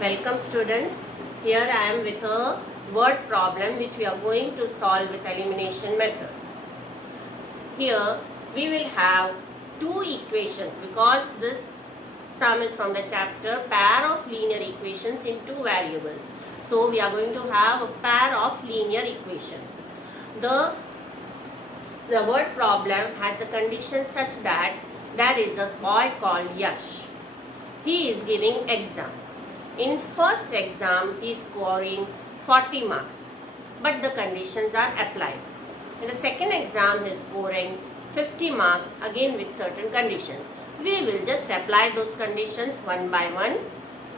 Welcome students. Here I am with a word problem which we are going to solve with elimination method. Here we will have two equations because this sum is from the chapter pair of linear equations in two variables. So we are going to have a pair of linear equations. The word problem has the condition such that there is a boy called Yash. He is giving exam. In first exam, he is scoring 40 marks, but the conditions are applied. In the second exam, he is scoring 50 marks, again with certain conditions. We will just apply those conditions one by one,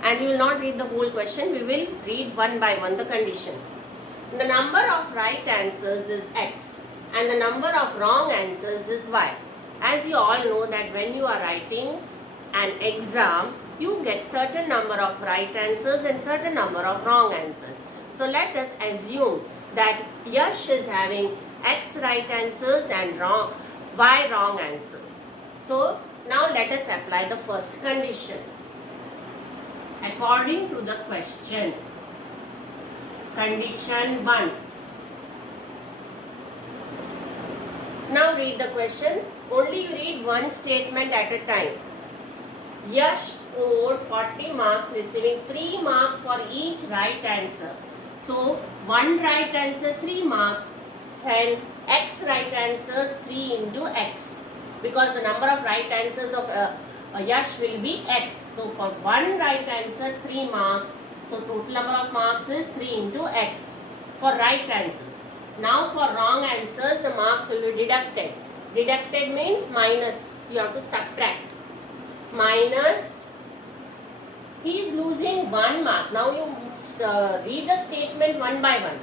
and we will not read the whole question. We will read one by one the conditions. The number of right answers is X, and the number of wrong answers is Y. As you all know that when you are writing an exam, you get certain number of right answers and certain number of wrong answers. So let us assume that Yash is having X right answers and Y wrong answers. So now let us apply the first condition. According to the question, condition 1. Now read the question. Only you read one statement at a time. Yash scored 40 marks, receiving 3 marks for each right answer. So, one right answer 3 marks, and X right answers 3 into X. Because the number of right answers of Yash will be X. So, for one right answer 3 marks, so total number of marks is 3 into X for right answers. Now, for wrong answers, the marks will be deducted. Deducted means minus, you have to subtract. Minus, he is losing 1 mark. Now you read the statement one by one.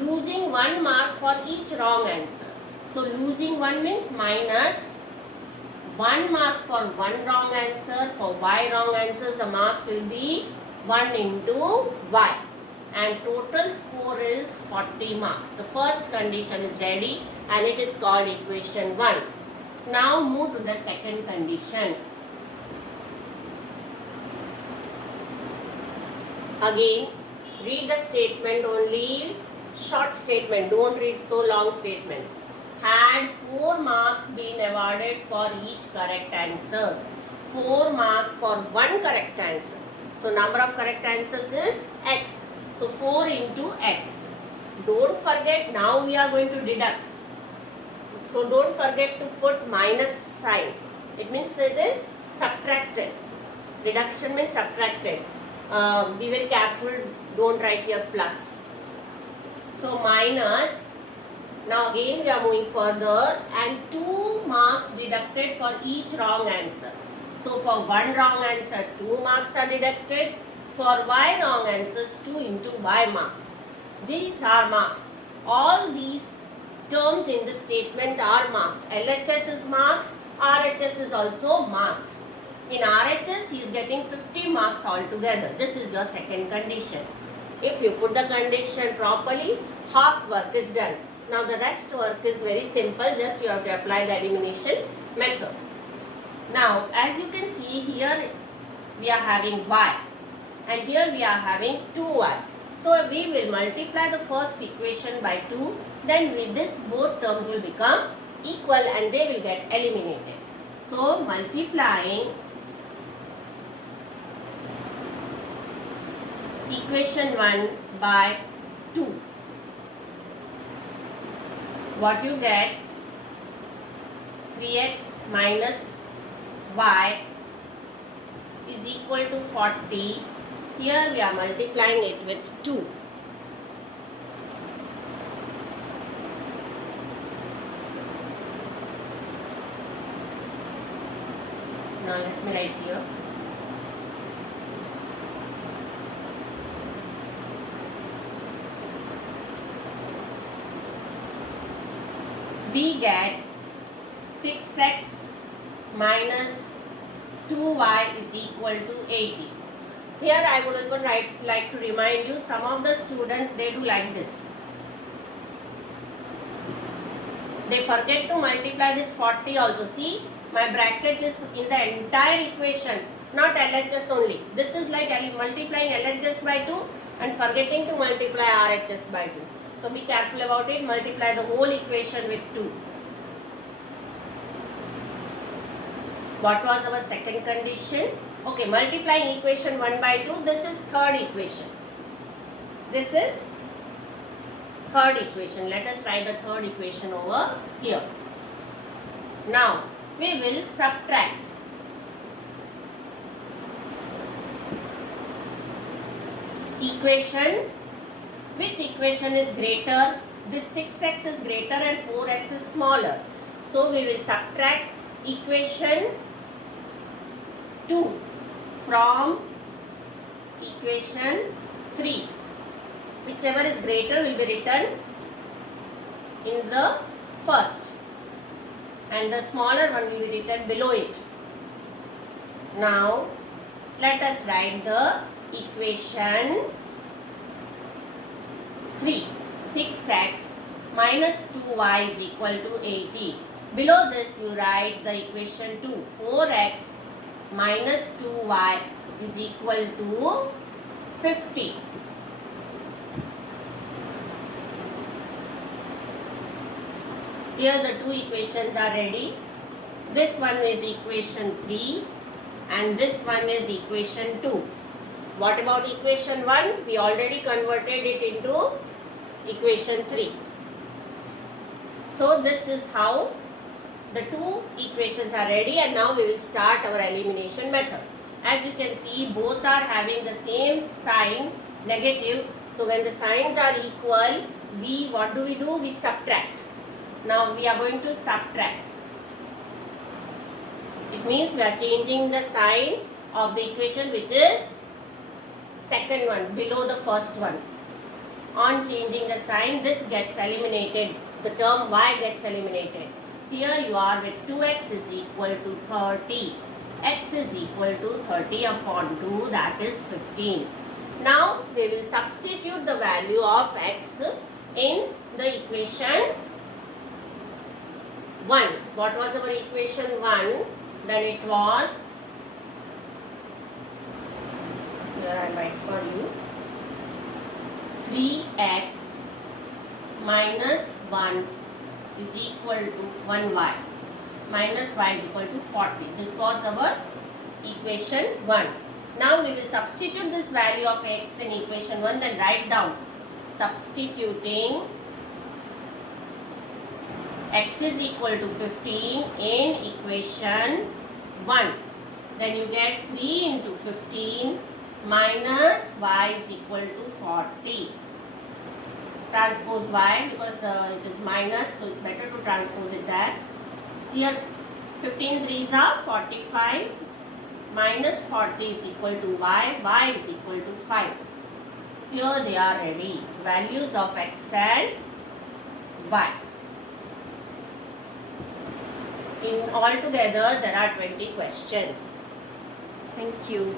Losing 1 mark for each wrong answer. So losing 1 means minus 1 mark for 1 wrong answer. For Y wrong answers, the marks will be 1 into Y. And total score is 40 marks. The first condition is ready and it is called equation 1. Now move to the second condition. Again, read the statement only, short statement, don't read so long statements. Had 4 marks been awarded for each correct answer. 4 marks for 1 correct answer. So, number of correct answers is X. So, 4 into X. Don't forget, now we are going to deduct. So, don't forget to put minus sign. It means it is subtracted. Reduction means subtracted. Be very careful, don't write here plus. So minus, now again we are moving further, and 2 marks deducted for each wrong answer. So for 1 wrong answer 2 marks are deducted, for Y wrong answers 2 into Y marks. These are marks. All these terms in the statement are marks. LHS is marks, RHS is also marks. In RHS, he is getting 50 marks altogether. This is your second condition. If you put the condition properly, half work is done. Now the rest work is very simple. Just you have to apply the elimination method. Now, as you can see here, we are having Y. And here we are having 2Y. So we will multiply the first equation by 2. Then with this, both terms will become equal and they will get eliminated. So multiplying equation 1 by 2. What you get? 3x minus y is equal to 40. Here we are multiplying it with 2. Now let me write here. We get 6x minus 2y is equal to 80. Here I would also like to remind you, some of the students, they do like this. They forget to multiply this 40 also. See, my bracket is in the entire equation. not LHS only. This is like multiplying LHS by 2 and forgetting to multiply RHS by 2. So be careful about it. Multiply the whole equation with 2. What was our second condition? Okay, multiplying equation 1 by 2. This is third equation. This is third equation. Let us write the third equation over here. Now, we will subtract. Equation. Which equation is greater? This 6x is greater and 4x is smaller. So, we will subtract equation 2 from equation 3. Whichever is greater will be written in the first and the smaller one will be written below it. Now, let us write the equation 3. 6x minus 2y is equal to 80. Below this you write the equation 2. 4x minus 2y is equal to 50. Here the two equations are ready. This one is equation 3 and this one is equation 2. What about equation 1? We already converted it into equation 3. So this is how the two equations are ready, and now we will start our elimination method. As you can see, both are having the same sign, negative. So when the signs are equal, what do? We subtract. Now we are going to subtract. It means we are changing the sign of the equation, which is second one below the first one. On changing the sign, this gets eliminated. The term y gets eliminated. Here you are with 2x is equal to 30. X is equal to 30 upon 2, that is 15. Now we will substitute the value of x in the equation 1. What was our equation 1? Then it was, here I write for you, 3x minus 1 is equal to 1y minus y is equal to 40. This was our equation 1. Now we will substitute this value of x in equation 1, then write down substituting x is equal to 15 in equation 1. Then you get 3 into 15 minus y is equal to 40. Transpose y because it is minus, so it's better to transpose it there. Here 15 3s are 45 minus 40 is equal to y is equal to 5. Here they are ready. Values of x and y. In all together there are 20 questions. Thank you.